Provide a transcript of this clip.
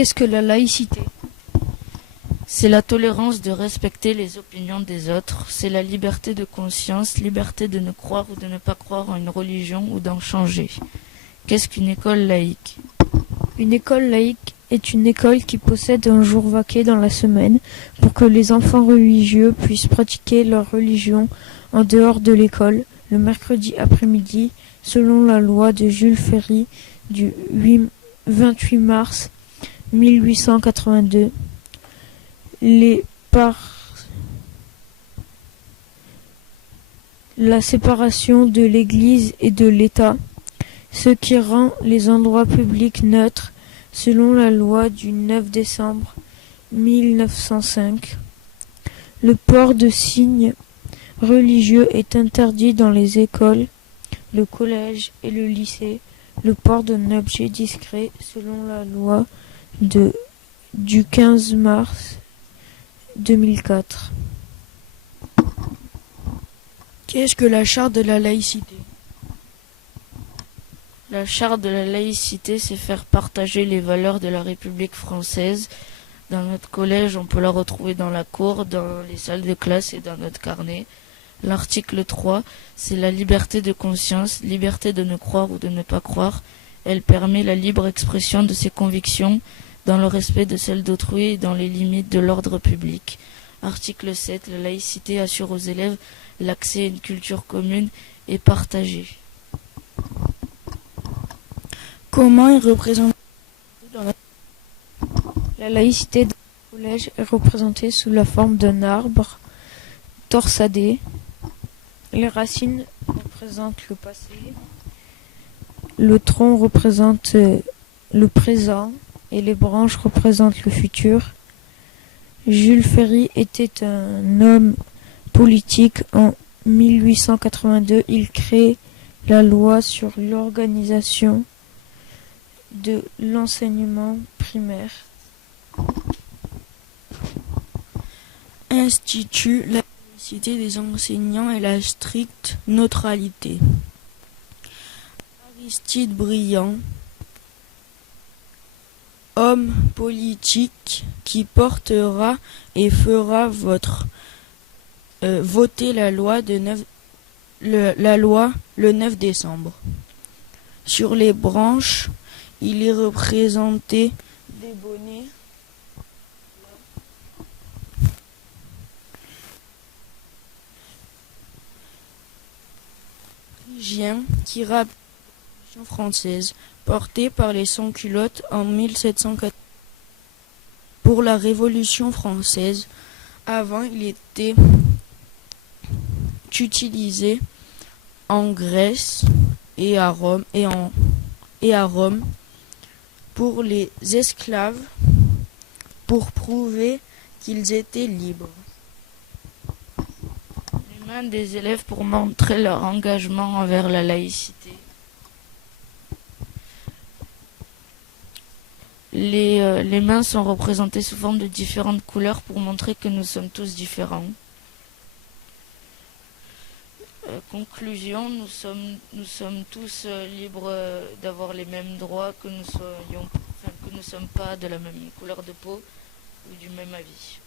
Qu'est-ce que la laïcité? C'est la tolérance de respecter les opinions des autres, c'est la liberté de conscience, liberté de ne croire ou de ne pas croire en une religion ou d'en changer. Qu'est-ce qu'une école laïque? Une école laïque est une école qui possède un jour vaqué dans la semaine pour que les enfants religieux puissent pratiquer leur religion en dehors de l'école, le mercredi après-midi, selon la loi de Jules Ferry du 28 mars 1882. La séparation de l'Église et de l'État, ce qui rend les endroits publics neutres, selon la loi du 9 décembre 1905. Le port de signes religieux est interdit dans les écoles, le collège et le lycée. Le port d'un objet discret, selon la loi du 15 mars 2004. Qu'est-ce que la charte de la laïcité? La charte de la laïcité, c'est faire partager les valeurs de la République française. Dans notre collège, on peut la retrouver dans la cour, dans les salles de classe et dans notre carnet. L'article 3, c'est la liberté de conscience, liberté de ne croire ou de ne pas croire. Elle permet la libre expression de ses convictions dans le respect de celles d'autrui et dans les limites de l'ordre public. Article 7, la laïcité assure aux élèves l'accès à une culture commune et partagée. Comment est représentée dans La laïcité dans le collège est représentée sous la forme d'un arbre torsadé. Les racines représentent le passé, le tronc représente le présent et les branches représentent le futur. Jules Ferry était un homme politique. En 1882, il crée la loi sur l'organisation de l'enseignement primaire. Institut la laïcité des enseignants et la stricte neutralité. Aristide Briand, homme politique qui portera et fera voter la loi le 9 décembre. Sur les branches, il est représenté des bonnets phrygiens qui rappellent la Révolution française, portés par les sans-culottes en 1780. Pour la Révolution française, avant il était utilisé en Grèce et à Rome pour les esclaves pour prouver qu'ils étaient libres. Les mains des élèves pour montrer leur engagement envers la laïcité. Les mains sont représentées sous forme de différentes couleurs pour montrer que nous sommes tous différents. Conclusion, nous sommes tous libres d'avoir les mêmes droits, que nous ne sommes pas de la même couleur de peau ou du même avis.